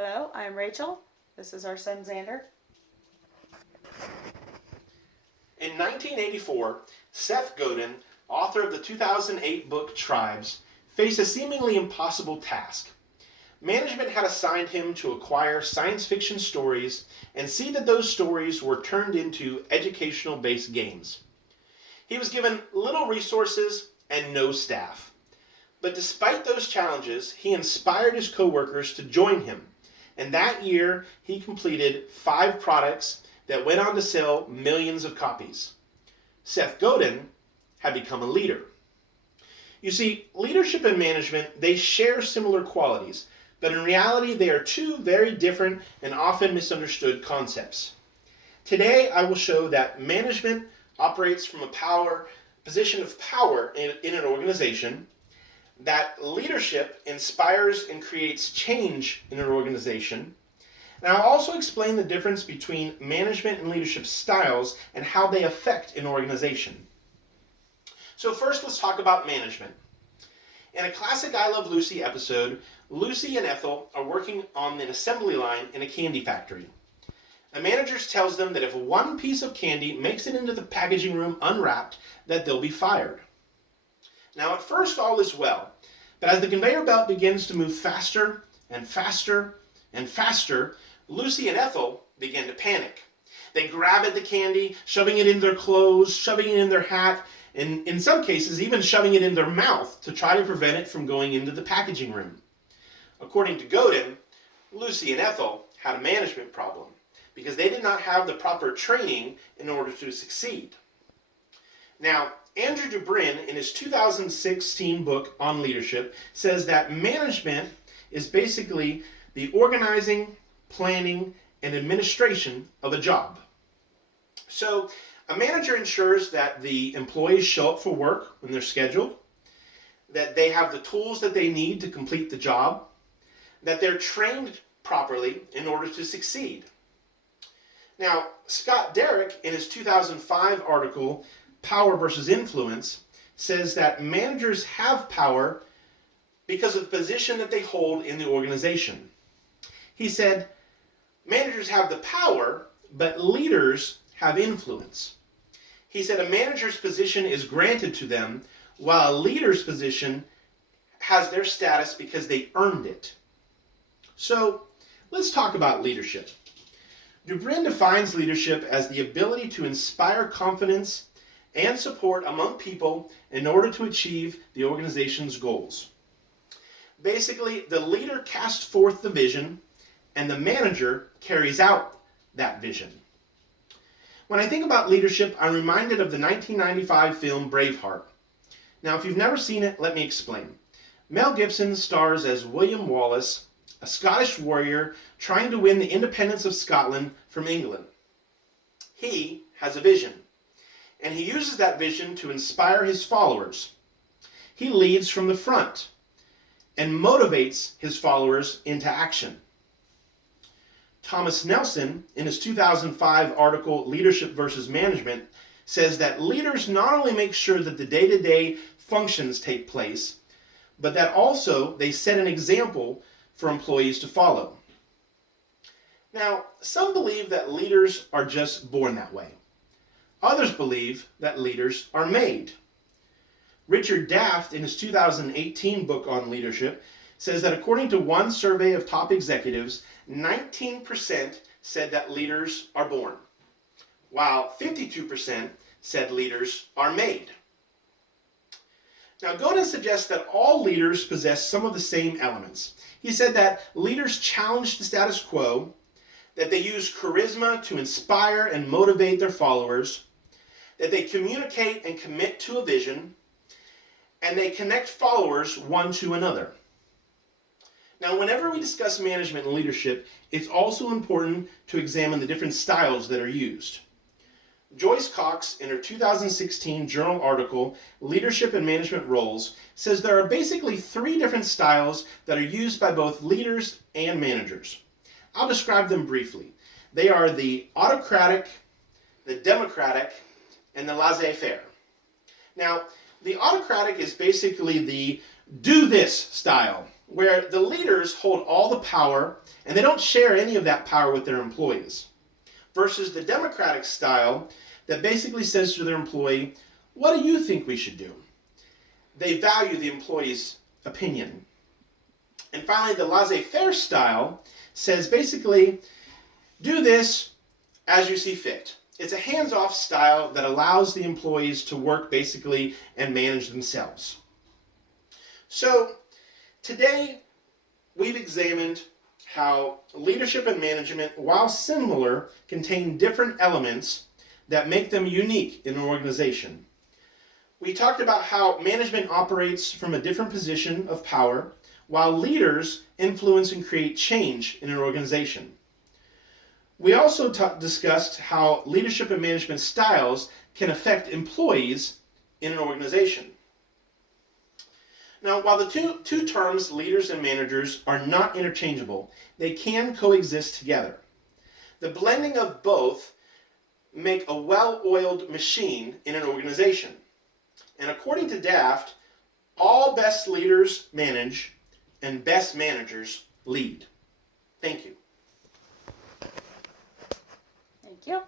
Hello, I'm Rachel. This is our son Xander. In 1984, Seth Godin, author of the 2008 book Tribes, faced a seemingly impossible task. Management had assigned him to acquire science fiction stories and see that those stories were turned into educational-based games. He was given little resources and no staff. But despite those challenges, he inspired his co-workers to join him. And that year, he completed 5 products that went on to sell millions of copies. Seth Godin had become a leader. You see, leadership and management, they share similar qualities, but in reality, they are two very different and often misunderstood concepts. Today, I will show that management operates from a position of power in an organization, that leadership inspires and creates change in an organization, and I'll also explain the difference between management and leadership styles and how they affect an organization. So first, let's talk about management. In a classic I Love Lucy episode, Lucy and Ethel are working on an assembly line in a candy factory. The manager tells them that if one piece of candy makes it into the packaging room unwrapped, that they'll be fired. Now at first all is well, but as the conveyor belt begins to move faster and faster and faster, Lucy and Ethel begin to panic. They grab at the candy, shoving it in their clothes, shoving it in their hat, and in some cases even shoving it in their mouth to try to prevent it from going into the packaging room. According to Godin, Lucy and Ethel had a management problem because they did not have the proper training in order to succeed. Now, Andrew Dubrin, in his 2016 book on leadership, says that management is basically the organizing, planning, and administration of a job. So, a manager ensures that the employees show up for work when they're scheduled, that they have the tools that they need to complete the job, that they're trained properly in order to succeed. Now, Scott Derrick, in his 2005 article, Power versus Influence, says that managers have power because of the position that they hold in the organization. He said, managers have the power, but leaders have influence. He said a manager's position is granted to them, while a leader's position has their status because they earned it. So, let's talk about leadership. Dubrin defines leadership as the ability to inspire confidence and support among people in order to achieve the organization's goals. Basically, the leader casts forth the vision, and the manager carries out that vision. When I think about leadership, I'm reminded of the 1995 film Braveheart. Now, if you've never seen it, let me explain. Mel Gibson stars as William Wallace, a Scottish warrior trying to win the independence of Scotland from England. He has a vision, and he uses that vision to inspire his followers. He leads from the front and motivates his followers into action. Thomas Nelson, in his 2005 article Leadership versus Management, says that leaders not only make sure that the day-to-day functions take place, but that also they set an example for employees to follow. Now, some believe that leaders are just born that way. Others believe that leaders are made. Richard Daft, in his 2018 book on leadership, says that according to one survey of top executives, 19% said that leaders are born, while 52% said leaders are made. Now, Godin suggests that all leaders possess some of the same elements. He said that leaders challenge the status quo, that they use charisma to inspire and motivate their followers, that they communicate and commit to a vision, and they connect followers one to another. Now, whenever we discuss management and leadership, it's also important to examine the different styles that are used. Joyce Cox, in her 2016 journal article, Leadership and Management Roles, says there are basically 3 different styles that are used by both leaders and managers. I'll describe them briefly. They are the autocratic, the democratic, and the laissez-faire. Now, the autocratic is basically the do this style. where the leaders hold all the power and they don't share any of that power with their employees, versus the democratic style that basically says to their employee, what do you think we should do? They value the employee's opinion. And finally, the laissez-faire style says basically, do this as you see fit. It's a hands-off style that allows the employees to work basically and manage themselves. So today we've examined how leadership and management, while similar, contain different elements that make them unique in an organization. We talked about how management operates from a different position of power, while leaders influence and create change in an organization. We also discussed how leadership and management styles can affect employees in an organization. Now, while the two terms, leaders and managers, are not interchangeable, they can coexist together. The blending of both make a well-oiled machine in an organization. And according to Daft, all best leaders manage and best managers lead. Thank you. Thank you.